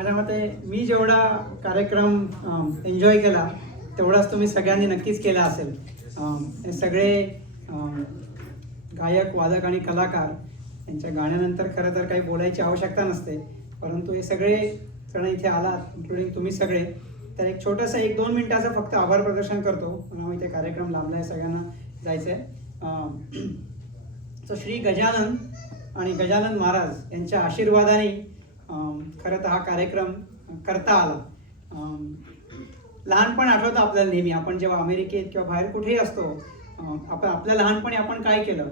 माझ्या मते मी जेवढा कार्यक्रम एन्जॉय केला तेवढाच तुम्ही सगळ्यांनी नक्कीच केला असेल. हे सगळे गायक, वादक आणि कलाकार यांच्या गाण्यानंतर खरं तर काही बोलायची आवश्यकता नसते, परंतु हे सगळे जण इथे आलात, इन्क्लुडिंग तुम्ही सगळे, तर एक छोटंसं 1-2 मिनिटाचं फक्त आभार प्रदर्शन करतो. म्हणून इथे कार्यक्रम लाभला आहे, सगळ्यांना जायचं आहे. सो श्री गजानन आणि गजानन महाराज यांच्या आशीर्वादाने खरं तर हा कार्यक्रम करता आला. लहानपण आठवतं आपल्याला नेहमी, आपण जेव्हा अमेरिकेत किंवा बाहेर कुठेही असतो, आपल्या लहानपणी आपण काय केलं.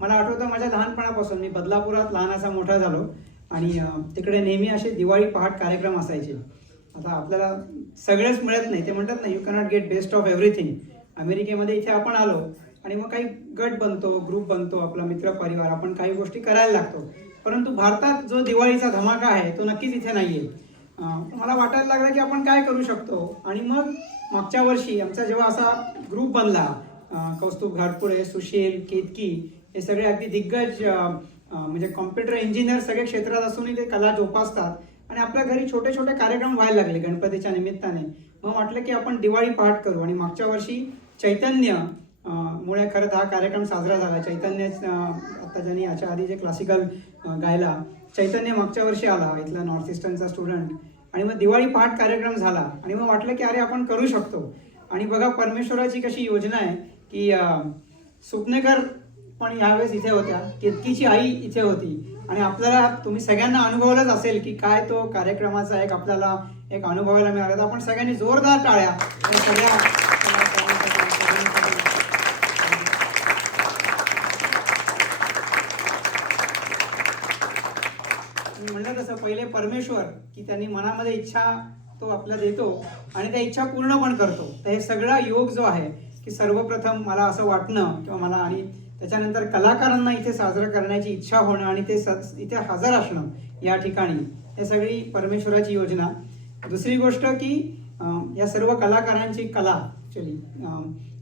मला आठवतं माझ्या लहानपणापासून मी बदलापुरात लहानाचा मोठा झालो आणि तिकडे नेहमी असे दिवाळी पहाट कार्यक्रम असायचे. आता आपल्याला सगळंच मिळत नाही, ते म्हणतात ना, you cannot get best of everything. अमेरिकेमध्ये इथे आपण आलो आणि मग काही गट बनतो, ग्रुप बनतो, आपला मित्र परिवार, आपण काही गोष्टी करायला लागतो. परंतु भारतात जो दिवाळीचा धमाका आहे तो नक्कीच इथे नाही आहे. मला वाटायला लागलं की आपण काय करू शकतो. आणि मग मागच्या वर्षी आमचा जेव्हा असा ग्रुप बनला, कौस्तुभ घाटपुरे, सुशील, केतकी, हे सगळे अगदी दिग्गज म्हणजे कॉम्प्युटर इंजिनियर सगळे क्षेत्रात असूनही ते कला जोपासतात आणि आपल्या घरी छोटे छोटे कार्यक्रम व्हायला लागले गणपतीच्या निमित्ताने. मग वाटलं की आपण दिवाळी पहाट करू. आणि मागच्या वर्षी चैतन्य मुळे खरं तर हा कार्यक्रम साजरा झाला. चैतन्य आता ज्यांनी याच्या आधी जे क्लासिकल गायला, चैतन्य मागच्या वर्षी आला, इथला नॉर्थ ईस्टर्नचा स्टुडंट. आणि मग दिवाळी पहाट कार्यक्रम झाला आणि मग वाटलं की अरे आपण करू शकतो. आणि बघा परमेश्वराची कशी योजना आहे की सुपनेकर पण यावेळेस इथे होत्या, केतकीची आई इथे होती आणि आपल्याला, तुम्ही सगळ्यांना अनुभवलंच असेल की काय तो कार्यक्रमाचा एक आपल्याला एक अनुभवायला मिळाला. तर आपण सगळ्यांनी जोरदार टाळ्या सगळ्या म्हणलं तसं पहिले परमेश्वर की त्यांनी मनामध्ये इच्छा तो आपल्याला देतो आणि त्या इच्छा पूर्ण पण करतो. तर हे सगळा योग जो आहे की सर्वप्रथम मला असं वाटणं किंवा मला, आणि त्याच्यानंतर कलाकारांना इथे साजरं करण्याची इच्छा होणं आणि ते इथे हजर असणं या ठिकाणी, हे सगळी परमेश्वराची योजना. दुसरी गोष्ट की या सर्व कलाकारांची कला ॲक्च्युली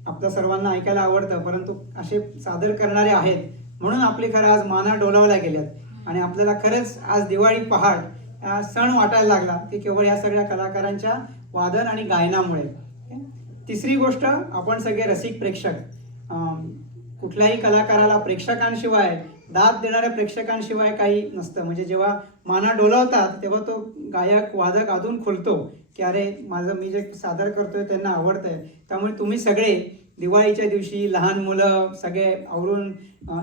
आपल्या सर्वांना ऐकायला आवडतं, परंतु असे सादर करणारे आहेत म्हणून आपले खरं आज माना डोलावल्या गेल्यात आणि आपल्याला खरंच आज दिवाळी पहाट सण वाटायला लागला की केवळ या सगळ्या कलाकारांच्या वादन आणि गायनामुळे. तिसरी गोष्ट, आपण सगळे रसिक प्रेक्षक. कुठल्याही कलाकाराला प्रेक्षकांशिवाय, दाद देणाऱ्या प्रेक्षकांशिवाय काही नसतं. म्हणजे जेव्हा माना डोलावतात तेव्हा तो गायक, वादक अजून खुलतो की अरे मी जे सादर करतोय त्यांना आवडतंय. त्यामुळे तुम्ही सगळे दिवाळीच्या दिवशी लहान मुलं सगळे आवरून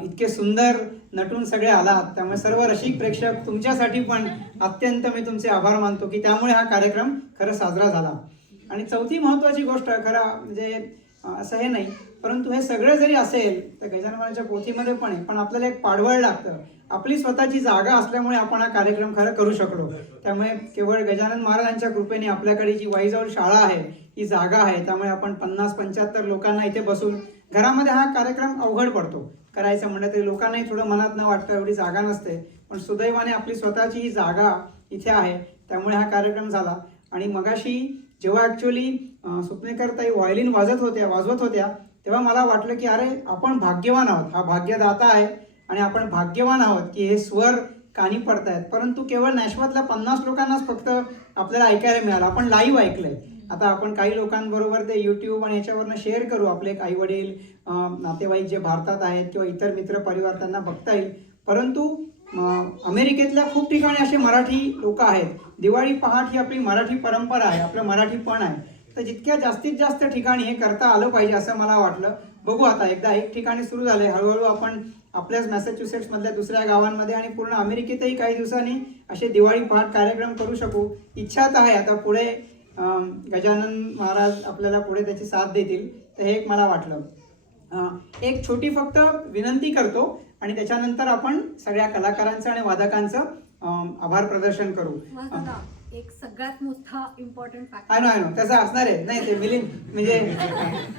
इतके सुंदर नटून सगळे आलात. त्यामुळे सर्व रसिक प्रेक्षक तुमच्यासाठी पण अत्यंत मी तुमचे आभार मानतो की त्यामुळे हा कार्यक्रम खरं साजरा झाला. आणि चौथी महत्त्वाची गोष्ट, खरं म्हणजे असं हे नाही, परंतु हे सगळं जरी असेल तर गजानन महाराजांच्या पोथीमध्ये पण आहे, पण आपल्याला एक पाठबळ लागतं. आपली स्वतःची जागा असल्यामुळे आपण हा कार्यक्रम खरं करू शकलो. त्यामुळे केवळ गजानन महाराजांच्या कृपेने आपल्याकडे जी वाईजवळ शाळा आहे, ही जागा आहे, त्यामुळे आपण 50-75 लोकांना इथे बसून, घरामध्ये हा कार्यक्रम अवघड पडतो करायचं म्हणलं तरी, लोकांनाही थोडं मनात न वाटतं, एवढी जागा नसते. पण सुदैवाने आपली स्वतःची ही जागा इथे आहे, त्यामुळे हा कार्यक्रम झाला. आणि मगाशी जेव्हा ॲक्च्युली सुपनेकरताई व्हायोलिन वाजवत होत्या तेव्हा मला वाटलं की अरे आपण भाग्यवान आहोत, हा भाग्यदाता आहे आणि आपण भाग्यवान आहोत की हे स्वर कानी पडतायत. परंतु केवळ नॅशवातल्या 50 लोकांनाच फक्त आपल्याला ऐकायला मिळालं, आपण लाईव्ह ऐकलंय. आता आपण काही लोकांबरोबर ते यूट्यूब आणि याच्यावरनं शेअर करू, आपले एक आई वडील, नातेवाईक जे भारतात आहेत किंवा इतर मित्र परिवार, त्यांना बघता येईल. परंतु अमेरिकेतल्या खूप ठिकाणी असे मराठी लोक आहेत. दिवाळी पहाट ही आपली मराठी परंपरा आहे, आपलं मराठीपण आहे. तर जितक्या जास्तीत जास्त ठिकाणी हे करता आलं पाहिजे असं मला वाटलं. बघू आता, एकदा एक ठिकाणी सुरू झाले, हळूहळू आपण आपल्याच मॅसेच्युसेट्स मधल्या दुसऱ्या गावांमध्ये आणि पूर्ण अमेरिकेतही काही दिवसांनी असे दिवाळी पहाट कार्यक्रम करू शकू. इच्छा तर आहे. आता पुढे गजानन महाराज आपल्याला पुढे त्याची साथ देतील, तर हे एक मला वाटलं. एक छोटी फक्त विनंती करतो आणि त्याच्यानंतर आपण सगळ्या कलाकारांचं आणि वादकांचं आभार प्रदर्शन करू. एक सगळ्यात मोठा इम्पॉर्टंट फॅक्टर आहे ना, तसं असणार आहे. नाही ते मिलिंद म्हणजे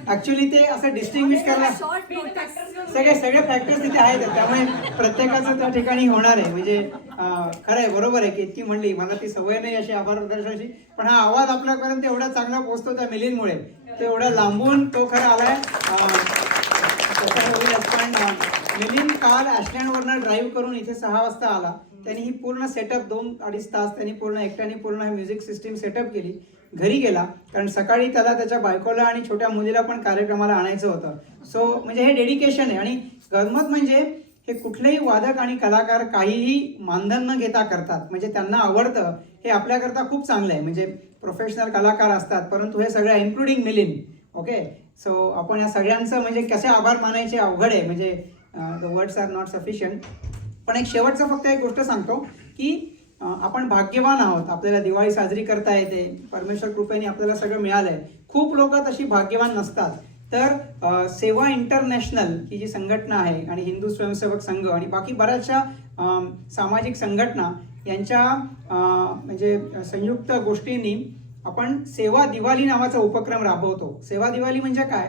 ऍक्च्युली ते असं डिस्टिंग्विश करणार, सगळे फॅक्टर्स तिथे आहेत, त्यामुळे प्रत्येकाचं त्या ठिकाणी होणार आहे. म्हणजे खरं आहे, बरोबर आहे की इतकी म्हणली, मला ती सवय नाही अशी आभार प्रदर्शनाची, पण हा आवाज आपल्यापर्यंत एवढा चांगला पोहोचतो त्या मिलिंदमुळे. तो एवढा लांबून तो खरं आलाय. मिलिंद काल ॲशलँडवरनं ड्राईव्ह करून इथे 6 वाजता आला. त्यांनी ही पूर्ण सेटअप 2-2.5 तास त्यांनी पूर्ण एकट्याने पूर्ण म्युझिक सिस्टीम सेटअप केली. घरी गेला कारण सकाळी त्याला त्याच्या बायकोला आणि छोट्या मुलीला पण कार्यक्रमाला आणायचं होतं. सो म्हणजे हे डेडिकेशन आहे. आणि गंमत म्हणजे हे कुठलेही वादक आणि कलाकार काहीही मानधन न घेता करतात. म्हणजे त्यांना आवडतं हे आपल्याकरता खूप चांगलं आहे. म्हणजे प्रोफेशनल कलाकार असतात परंतु हे सगळं इन्क्लुडिंग मिलिंद. ओके, सो आपण या सगळ्यांचं म्हणजे कसे आभार मानायचे अवघड आहे. म्हणजे the words are not sufficient. पण एक शेवटचं फक्त एक गोष्ट सांगतो की आपण भाग्यवान आहोत. आपल्याला दिवाळी साजरी करता येते. परमेश्वर कृपेने आपल्याला सगळं मिळालं आहे. खूप लोक तशी भाग्यवान नसतात. तर सेवा इंटरनॅशनल ही जी संघटना आहे आणि हिंदू स्वयंसेवक संघ आणि बाकी बऱ्याचशा सामाजिक संघटना यांच्या म्हणजे संयुक्त गोष्टींनी आपण सेवा दिवाळी नावाचा उपक्रम राबवतो. सेवा दिवाळी म्हणजे काय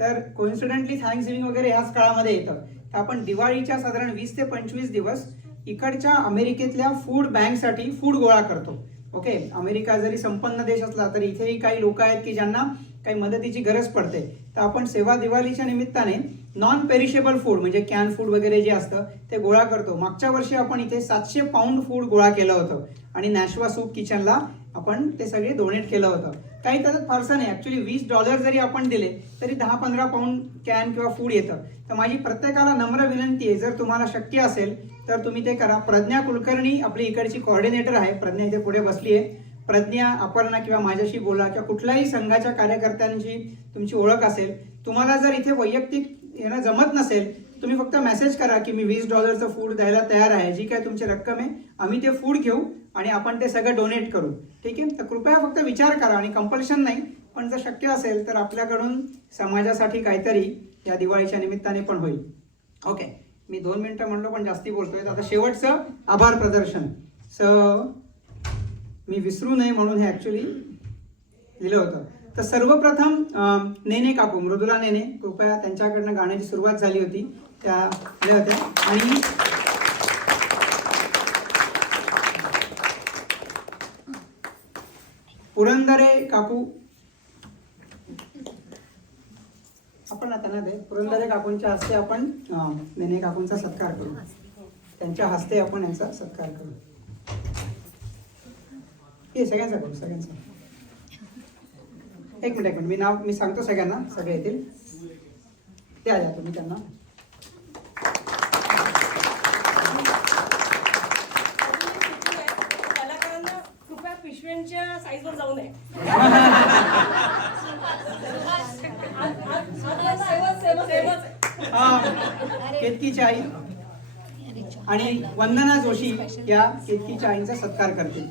तर कोइन्सिडेंटली थँक्सगिव्हिंग वगैरे ह्याच काळामध्ये येतं. तर आपण दिवाळीच्या साधारण 20 ते 25 दिवस इकडच्या अमेरिकेतल्या फूड बँकसाठी फूड गोळा करतो. ओके, अमेरिका जरी संपन्न देश असला तरी इथेही काही लोक आहेत की ज्यांना काही मदतीची गरज पडते. तर आपण सेवा दिवाळीच्या निमित्ताने नॉन पेरिशेबल फूड म्हणजे कॅन फूड वगैरे जे असतं ते गोळा करतो. मागच्या वर्षी आपण इथे 700 पाऊंड फूड गोळा केलं होतं आणि नॅशवा सूप किचनला आपण ते सगळे डोनेट केलं होतं. काही त्याच्यात फारसं नाही. ॲक्च्युली $20 जरी आपण दिले तरी 10-15 पाऊंड कॅन किंवा फूड येतं. तर माझी प्रत्येकाला नम्र विनंती आहे, जर तुम्हाला शक्य असेल तर तुम्ही ते करा. प्रज्ञा कुलकर्णी आपली इकडची कोऑर्डिनेटर आहे. प्रज्ञा इथे पुढे बसली आहे. प्रज्ञा, अपर्णा किंवा माझ्याशी बोला किंवा कुठल्याही संघाच्या कार्यकर्त्यांची तुमची ओळख असेल. तुम्हाला जर इथे वैयक्तिक येणं जमत नसेल तुम्ही फक्त मेसेज करा की मी $20चं फूड द्यायला तयार आहे. जी काय तुमची रक्कम आहे आम्ही ते फूड घेऊ आणि आपण ते सगळं डोनेट करू. ठीक आहे, तर कृपया फक्त विचार करा आणि कंपल्शन नाही. पण जर शक्य असेल तर आपल्याकडून समाजासाठी काहीतरी या दिवाळीच्या निमित्ताने पण होईल. ओके, मी 2 मिनिटं म्हणलो पण जास्ती बोलतोय. आता शेवटचं आभार प्रदर्शन. मी विसरू नये म्हणून हे ॲक्च्युली लिहिलं होतं. तर सर्वप्रथम नेने काकू, मृदुला नेने, कृपया त्यांच्याकडनं गाण्याची सुरुवात झाली होती त्या आल्या होत्या. आणि पुरंदरे काकू, आपण त्यांना दे. पुरंदरे काकूंच्या हस्ते आपण नेने काकूंचा सत्कार करू. त्यांच्या हस्ते आपण यांचा सत्कार करू. हे सगळ्यांचा करू, सगळ्यांचा. एक मिनिट मी सांगतो सगळ्यांना, सगळे येतील. द्या तुम्ही त्यांना. कलाकारांना कृपया पिशव्यांच्या साईजवर जाऊ नये. केतकीची आई आणि वंदना जोशी या केतकीच्या आईंचा सत्कार करतील.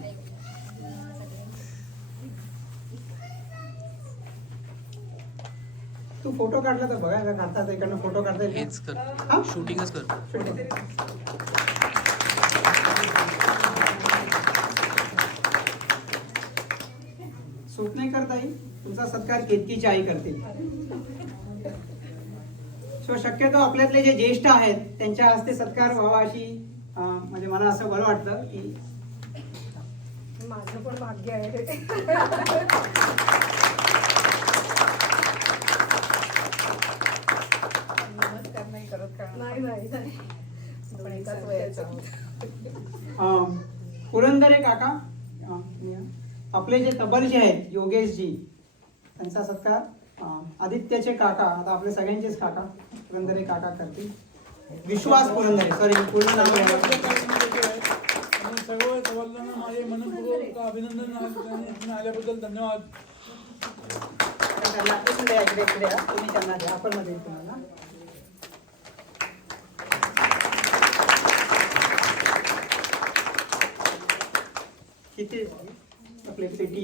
तू फोटो काढला तर बघा काढतात इकडनं फोटो काढता येईल. शूटिंगच कर. सूट नाही करता येईल. तुमचा सत्कार केतकीची आई करतील. शक्यतो आपल्यातले जे ज्येष्ठ आहेत त्यांच्या हस्ते सत्कार व्हावा अशी म्हणजे मला असं बरं वाटतं की माझं पण भाग्य आहे. पुरंदरे काका, आपले जे तबलजी आहेत योगेशजी, त्यांचा सत्कार आदित्यचे काका, आता आपले सगळ्यांचेच काका पुरंदरे काका करतील. विश्वास पुरंदरे, सॉरी पूर्ण नाव सर्व सवालांना माझे मनपूर्वक अभिनंदन आल्याबद्दल धन्यवाद. तुम्ही त्यांना द्या, आपण मध्ये तुम्हाला. किती आपले पेटी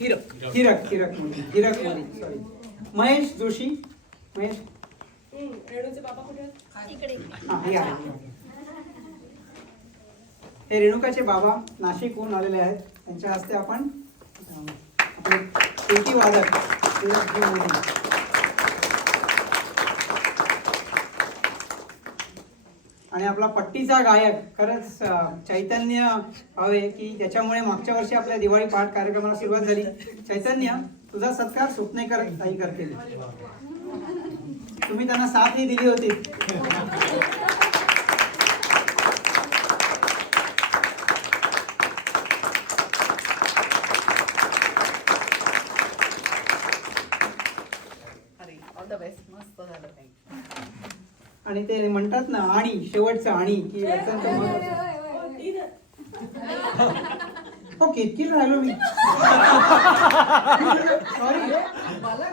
हिरक हिरक हिरक मोदी, हिरक मोदी, सॉरी. महेश जोशी, महेश. रेणूचे बाबा कुठे आहेत? हा, हे आहे. हे रेणुकाचे बाबा नाशिकहून आलेले आहेत. त्यांच्या हस्ते आपण आपले पेटी वादक हिरकजी मोदी. आणि आपला पट्टीचा गायक, खरंच चैतन्य हवे की ज्याच्यामुळे मागच्या वर्षी आपल्या दिवाळी पहाट कार्यक्रमाला सुरुवात झाली. चैतन्य, तुझा सत्कार सुपनेकर ताई करतील. तुम्ही त्यांना साथही दिली होती. आणि ते म्हणतात ना आणि शेवटचं आणि की अत्यंत महत्त्वाचं. हो केतकी राहिलो मी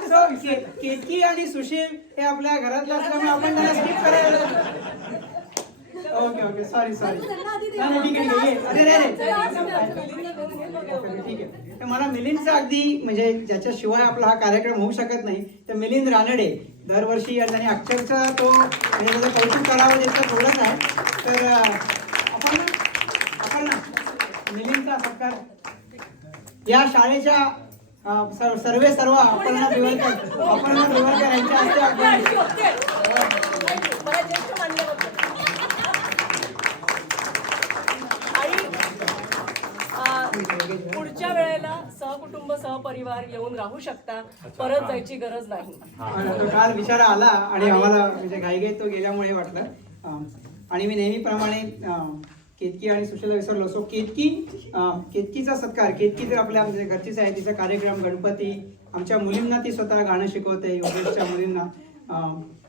सॉरी. केतकी आणि सुशील हे आपल्या घरातलं असल्यामुळे आपण त्यांना स्किप करायला. Okay okay sorry sorry. नाही ठीक आहे अरे नाही ठीक आहे. तर मला मिलिंदचं अगदी म्हणजे ज्याच्याशिवाय आपला हा कार्यक्रम होऊ शकत नाही तर मिलिंद रानडे दरवर्षी या त्यांनी अक्षरचा तो म्हणजे त्याचं कौतुक करावं त्याचं थोडंच आहे. तर आपण मिलिंदचा सत्कार या शाळेच्या सर्व अपर्णा बिवरकर यांच्या हस्ते मला ज्येष्ठ मान्यवर आणि पुढच्या वेळेला सहकुटुंब सहपरिवार येऊन राहू शकता, परत जायची गरज नाही. तो काल विचार आला आणि आम्हाला म्हणजे घाईघाईत तो गेल्यामुळे वाटलं. आणि मी नेहमीप्रमाणे केतकी आणि सुशीला विसरलो. सो केतकीचा सत्कार. केतकी तर आपल्या म्हणजे घरचीच आहे. तिचा कार्यक्रम गणपती आमच्या मुलींना ती स्वतः गाणं शिकवते योगेशच्या मुलींना.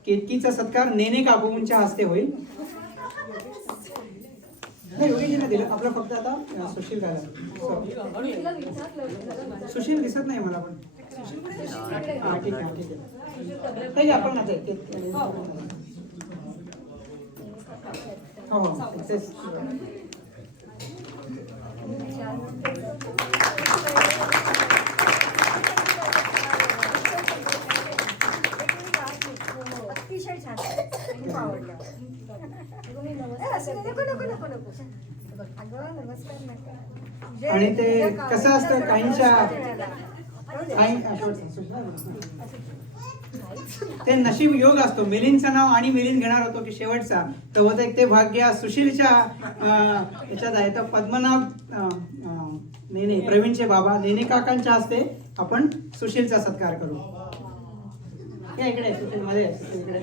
केतकीचा सत्कार नेने काकूंच्या हस्ते होईल. नाही योगेशजीने दिलं आपलं फक्त आता सुशील झाला. सुशील दिसत नाही मला पण. हा ठीक आहे ठीक आहे ठीक आहे आपण आता हो हो तेच. अतिशय छान खूप आवडलं. आणि ते कसं असतं काहींच्या ते नशीब योग असतो. मिलिंदचं नाव आणि मिलिंद घेणार होतो की शेवटचा तर होतं एक ते भाग्य सुशीलच्या याच्यात आहे. तर पद्मनाभ नेने प्रवीणचे बाबा नेने काकांच्या हस्ते आपण सुशीलचा सत्कार करू. या इकडे सुशील मध्ये इकडे.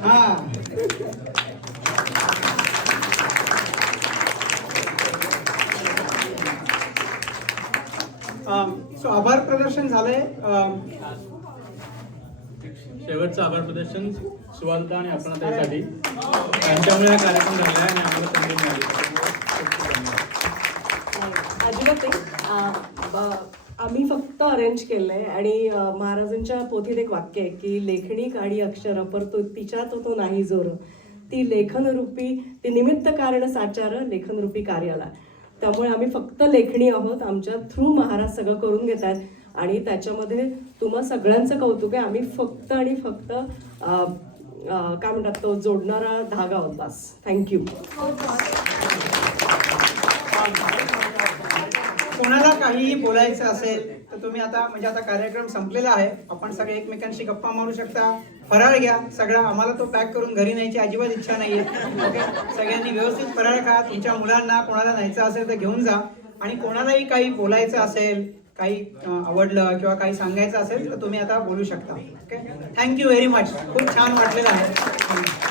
हा सो आभार प्रदर्शन झालंय. शेवटचं आभार प्रदर्शन सुवालता आणि अपर्णाताईसाठी. त्यांच्यामुळे हा कार्यक्रम झाला आहे आणि आम्हाला संधी मिळाली. अजिबात नाही. आम्ही फक्त अरेंज केलंय आणि महाराजांच्या पोथीत एक वाक्य आहे की लेखणी काढी अक्षर परतो तिच्या तो नाही जोर. ती लेखनरूपी ती निमित्त कारण साचार लेखनरूपी कार्याला. त्यामुळे आम्ही फक्त लेखणी आहोत. आमच्या थ्रू महाराज सगळं करून घेत आहेत आणि त्याच्यामध्ये तुम्हा सगळ्यांचं कौतुक आहे. आम्ही फक्त आणि फक्त काय म्हणतात तो जोडणारा धागा आहोत बस. थँक्यू. कोणाला काहीही बोलायचं असेल तर तुम्ही आता म्हणजे आता कार्यक्रम संपलेला आहे. आपण सगळे एकमेकांशी गप्पा मारू शकता. फराळ घ्या सगळा. आम्हाला तो पॅक करून घरी न्यायची अजिबात इच्छा नाहीये. ओके सगळ्यांनी व्यवस्थित फराळ खा. तुमच्या मुलांना कोणाला न्यायचं असेल तर घेऊन जा. आणि कोणालाही काही बोलायचं असेल काही आवडलं किंवा काही सांगायचं असेल तर तुम्ही आता बोलू शकता. Okay thank you very much. खूप छान वाटलेलं आहे.